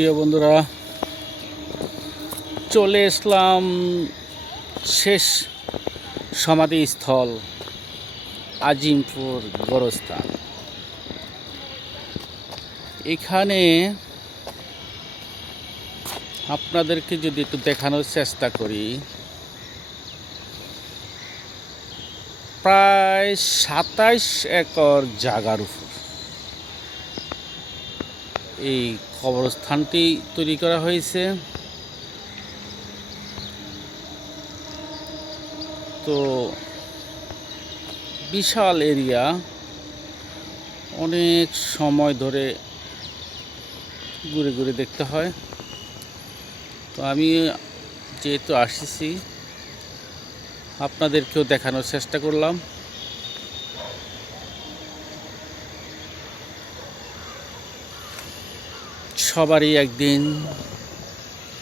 প্রিয় বন্ধুরা, চলে আসলাম শেষ সমাধিস্থল আজিমপুর গোরস্থান। এখানে আপনাদেরকে যদি একটু দেখানোর চেষ্টা করি, প্রায় ২৭ একর জায়গার উপর এই কবরস্থানটি তৈরি করা হয়েছে। তো বিশাল এরিয়া, অনেক সময় ধরে ঘুরে ঘুরে দেখতে হয়। তো আমি যেহেতু আসছি, আপনাদেরকেও দেখানোর চেষ্টা করলাম। সবারই একদিন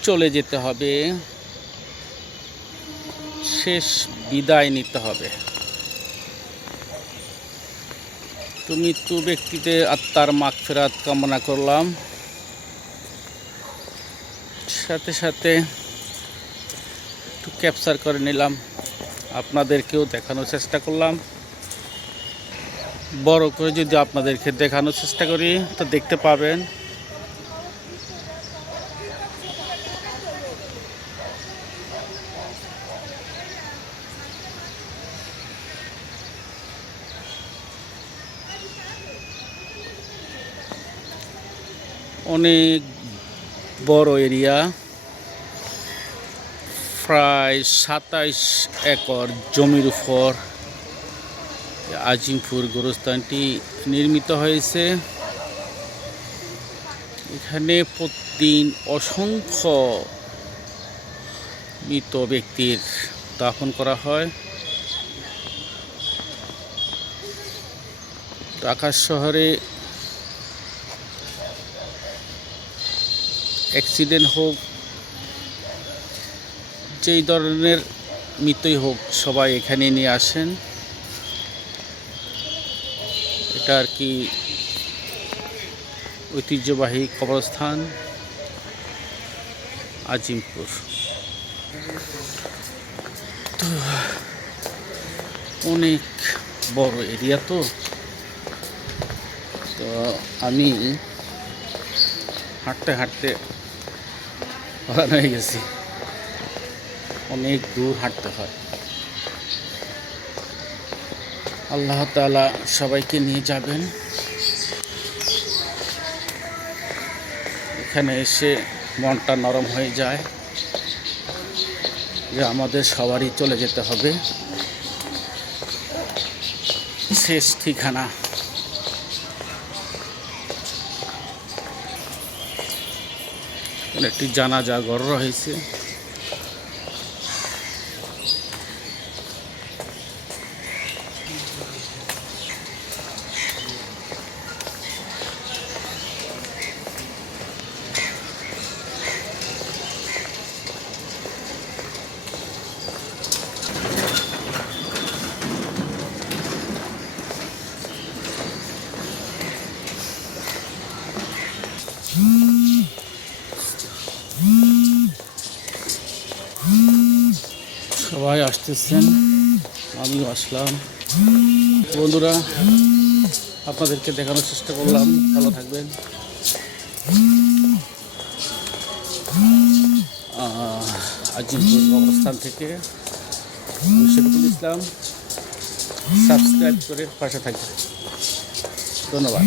চলে যেতে হবে, শেষ বিদায় নিতে হবে। তো মৃত্যু ব্যক্তিতে আত্মার মাগফিরাত কামনা করলাম, সাথে সাথে একটু ক্যাপচার করে নিলাম, আপনাদেরকেও দেখানোর চেষ্টা করলাম। বড় করে যদি আপনাদেরকে দেখানোর চেষ্টা করি তো দেখতে পাবেন অনেক বড় এরিয়া, প্রায় ২৭ একর জমির উপর আজিমপুর গোরস্থানটি নির্মিত হয়েছে। এখানে প্রতিদিন অসংখ্য মৃত ব্যক্তির দাফন করা হয়। ঢাকা শহরে অ্যাক্সিডেন্ট হোক, যেই ধরনের মৃত্যুই হোক, সবাই এখানে নিয়ে আসেন। এটা আর কি ঐতিহ্যবাহী কবরস্থান আজিমপুর। তো অনেক বড় এরিয়া, তো আমি হাঁটতে হাঁটতে হরান হয়ে গেছি, অনেক দূর হাঁটতে হয়। আল্লাহ তাআলা সবাইকে নিয়ে যাবেন। এখানে এসে মনটা নরম হয়ে যায় যে আমাদের সবারই চলে যেতে হবে, শেষ ঠিকানা। একটি জানাজা ঘর রয়েছে। সবাই আসতেছেন, আমিও আসলাম। বন্ধুরা, আপনাদেরকে দেখানোর চেষ্টা করলাম। ভালো থাকবেন। আজিমপুর কবরস্থান থেকে শফিকুল ইসলাম। সাবস্ক্রাইব করে পাশে থাকবেন। ধন্যবাদ।